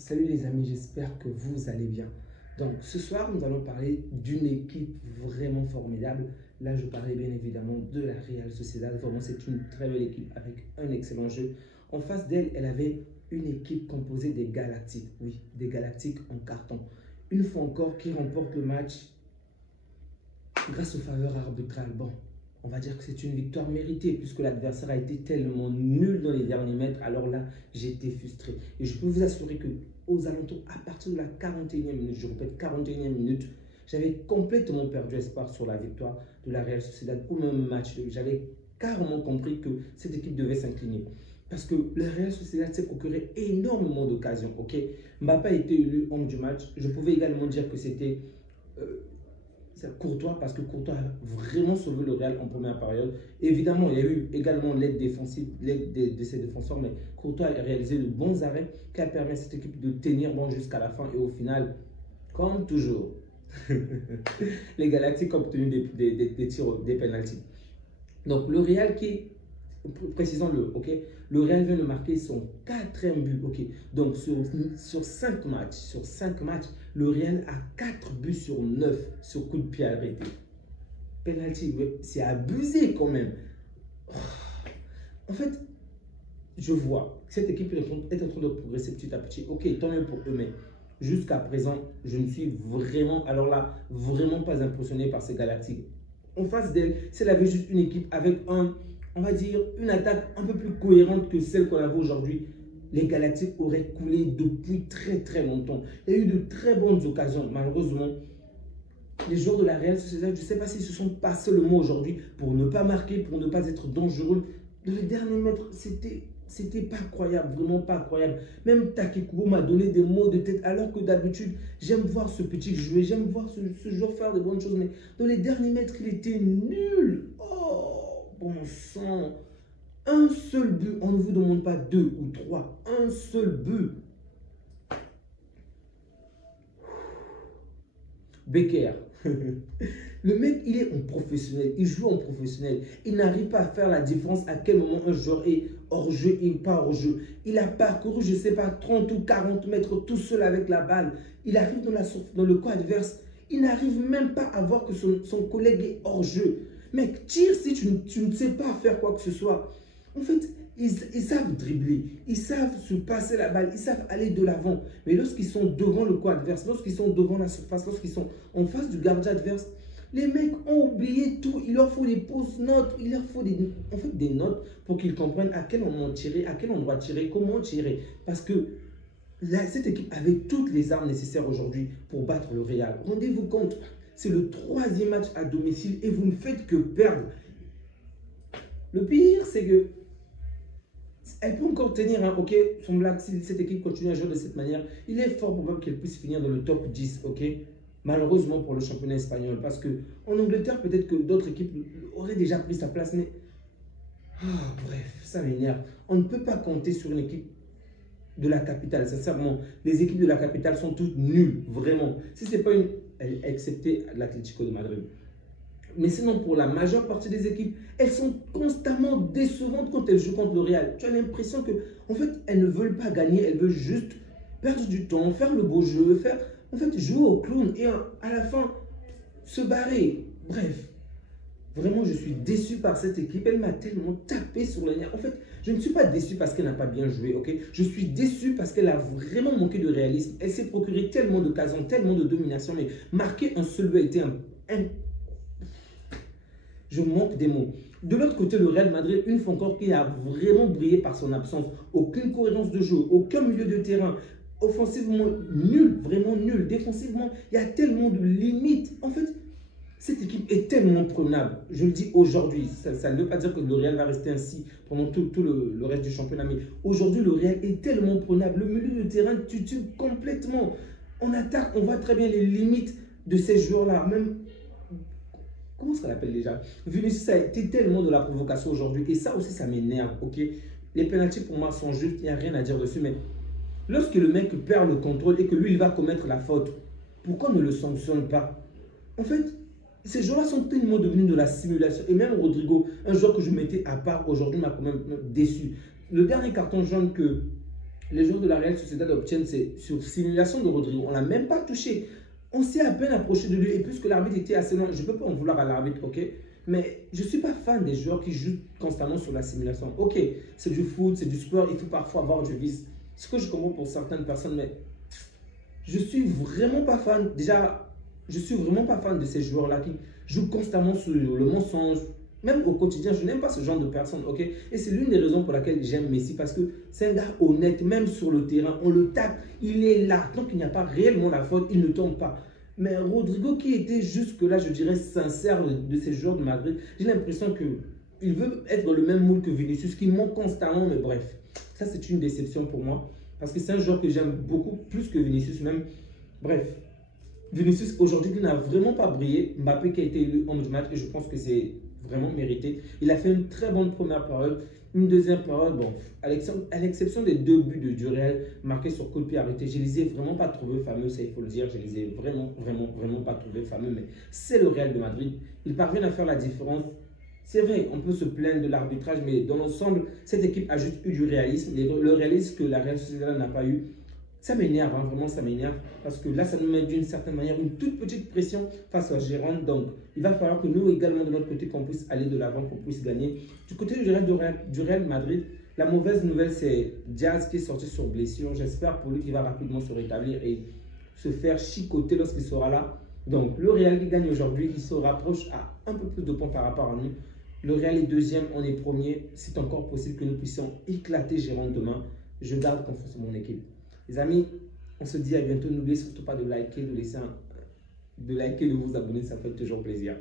Salut les amis, j'espère que vous allez bien. Donc ce soir, nous allons parler d'une équipe vraiment formidable. Là, je parlais bien évidemment de la Real Sociedad. Vraiment, c'est une très belle équipe avec un excellent jeu. En face d'elle, elle avait une équipe composée des Galactiques. Oui, des Galactiques en carton. Une fois encore, qui remporte le match grâce aux faveurs arbitrales. Bon, on va dire que c'est une victoire méritée puisque l'adversaire a été tellement nul dans les derniers mètres. Alors là, j'étais frustré. Et je peux vous assurer que aux alentours, à partir de la 41e minute, je répète 41e minute, j'avais complètement perdu espoir sur la victoire de la Real Sociedad ou même match. J'avais carrément compris que cette équipe devait s'incliner. Parce que la Real Sociedad s'est procuré énormément d'occasions. Ok, Mbappé a été élu homme du match. Je pouvais également dire que c'était euh, Courtois, parce que Courtois a vraiment sauvé le Real en première période. Évidemment, il y a eu également l'aide défensive, l'aide de ses défenseurs, mais Courtois a réalisé de bons arrêts qui a permis à cette équipe de tenir bon jusqu'à la fin. Et au final, comme toujours, les Galactiques ont obtenu des tirs, des pénaltys. Donc le Real qui, précisons-le, ok, le Real vient de marquer son quatrième but, ok. Donc sur 5 matchs, le Real a 4 buts sur 9 sur coup de pied arrêté. Penalty, c'est abusé quand même. En fait, je vois que cette équipe est en train de progresser petit à petit. Ok, tant mieux pour eux, mais jusqu'à présent, je ne suis vraiment, alors là, vraiment pas impressionné par ces Galactiques. En face d'elle, si elle avait juste une équipe avec on va dire, une attaque un peu plus cohérente que celle qu'on avait aujourd'hui, les Galactiques auraient coulé depuis très très longtemps. Il y a eu de très bonnes occasions. Malheureusement, les joueurs de la Real Sociedad, je ne sais pas s'ils se sont passés le mot aujourd'hui pour ne pas marquer, pour ne pas être dangereux. Dans les derniers mètres, c'était pas croyable, vraiment pas croyable. Même Takekubo m'a donné des mots de tête, alors que d'habitude, j'aime voir ce petit jouer, j'aime voir ce joueur faire de bonnes choses. Mais dans les derniers mètres, il était nul. Oh, bon sang. Un seul but, on ne vous demande pas 2 ou 3. Un seul but. Becker. Le mec, il est en professionnel, il joue en professionnel. Il n'arrive pas à faire la différence à quel moment un joueur est hors jeu et pas hors jeu. Il a parcouru, je ne sais pas, 30 ou 40 mètres tout seul avec la balle. Il arrive dans le camp adverse. Il n'arrive même pas à voir que son collègue est hors jeu. Mec, tire si tu ne sais pas faire quoi que ce soit. En fait, ils savent dribbler, ils savent se passer la balle, ils savent aller de l'avant. Mais lorsqu'ils sont devant le camp adverse, lorsqu'ils sont devant la surface, lorsqu'ils sont en face du gardien adverse, les mecs ont oublié tout. Il leur faut des post-notes, il leur faut des notes pour qu'ils comprennent à quel moment tirer, à quel endroit tirer, comment tirer. Parce que là, cette équipe avait toutes les armes nécessaires aujourd'hui pour battre le Real. Rendez-vous compte, c'est le 3e match à domicile et vous ne faites que perdre. Le pire, c'est que elle peut encore tenir, hein, ok, son blague, si cette équipe continue à jouer de cette manière, il est fort probable qu'elle puisse finir dans le top 10, ok. Malheureusement pour le championnat espagnol, parce qu'en Angleterre, peut-être que d'autres équipes auraient déjà pris sa place, mais bref, ça m'énerve. On ne peut pas compter sur une équipe de la capitale, sincèrement. Les équipes de la capitale sont toutes nulles, vraiment. Si ce n'est pas une, excepté l'Atlético de Madrid. Mais sinon, pour la majeure partie des équipes, elles sont constamment décevantes quand elles jouent contre le Real. Tu as l'impression que, en fait, elles ne veulent pas gagner, elles veulent juste perdre du temps, faire le beau jeu, en fait, jouer au clown et à la fin, se barrer. Bref, vraiment, je suis déçu par cette équipe. Elle m'a tellement tapé sur les nerfs. En fait, je ne suis pas déçu parce qu'elle n'a pas bien joué, ok? Je suis déçu parce qu'elle a vraiment manqué de réalisme. Elle s'est procuré tellement d'occasions, tellement de domination, mais marquer un seul but a été je manque des mots. De l'autre côté, le Real Madrid, une fois encore, qui a vraiment brillé par son absence. Aucune cohérence de jeu, aucun milieu de terrain. Offensivement, nul, vraiment nul. Défensivement, il y a tellement de limites. En fait, cette équipe est tellement prenable. Je le dis aujourd'hui. Ça ne veut pas dire que le Real va rester ainsi pendant tout le reste du championnat. Mais aujourd'hui, le Real est tellement prenable. Le milieu de terrain tue complètement. On attaque, on voit très bien les limites de ces joueurs-là. Même comment ça l'appelle déjà? Vinicius a été tellement de la provocation aujourd'hui. Et ça aussi, ça m'énerve. Ok, les pénaltys pour moi sont justes. Il n'y a rien à dire dessus. Mais lorsque le mec perd le contrôle et que lui, il va commettre la faute, pourquoi on ne le sanctionne pas? En fait, ces joueurs-là sont tellement devenus de la simulation. Et même Rodrigo, un joueur que je mettais à part aujourd'hui, m'a quand même déçu. Le dernier carton jaune que Les joueurs de la Real Sociedad obtiennent, c'est sur simulation de Rodrigo. On ne l'a même pas touché. On s'est à peine approché de lui. Et puisque l'arbitre était assez loin, je ne peux pas en vouloir à l'arbitre, ok? Mais je ne suis pas fan des joueurs qui jouent constamment sur la simulation. Ok, c'est du foot, c'est du sport, il faut parfois avoir du vice. Ce que je comprends pour certaines personnes, mais je ne suis vraiment pas fan. Déjà, je ne suis vraiment pas fan de ces joueurs-là qui jouent constamment sur le mensonge. Même au quotidien, je n'aime pas ce genre de personnes, ok? Et c'est l'une des raisons pour laquelle j'aime Messi, parce que c'est un gars honnête, même sur le terrain, on le tape, il est là. Tant qu'il n'y a pas réellement la faute, il ne tombe pas. Mais Rodrigo, qui était jusque-là, je dirais, sincère de ces joueurs de Madrid, j'ai l'impression qu'il veut être dans le même moule que Vinicius, qui manque constamment, mais bref. Ça, c'est une déception pour moi, parce que c'est un joueur que j'aime beaucoup, plus que Vinicius même. Bref, Vinicius, aujourd'hui, il n'a vraiment pas brillé. Mbappé qui a été élu homme du match, et je pense que c'est vraiment mérité. Il a fait une très bonne première période. Une deuxième période, bon, à l'exception des 2 buts du Real marqués sur coup de pied arrêté, je ne les ai vraiment pas trouvés fameux, ça il faut le dire. Je ne les ai vraiment pas trouvés fameux, mais c'est le Real de Madrid. Ils parviennent à faire la différence. C'est vrai, on peut se plaindre de l'arbitrage, mais dans l'ensemble, cette équipe a juste eu du réalisme. Le réalisme que la Real Sociedad n'a pas eu. Ça m'énerve, hein, vraiment ça m'énerve, parce que là ça nous met d'une certaine manière une toute petite pression face à Gérone. Donc il va falloir que nous également de notre côté qu'on puisse aller de l'avant, qu'on puisse gagner. Du côté du Real Madrid, la mauvaise nouvelle c'est Diaz qui est sorti sur blessure. J'espère pour lui qu'il va rapidement se rétablir et se faire chicoter lorsqu'il sera là. Donc le Real qui gagne aujourd'hui, il se rapproche à un peu plus de points par rapport à nous. Le Real est deuxième, on est premier. C'est encore possible que nous puissions éclater Gérone demain. Je garde confiance en mon équipe. Les amis, on se dit à bientôt. N'oubliez surtout pas de liker, de vous abonner, ça fait toujours plaisir.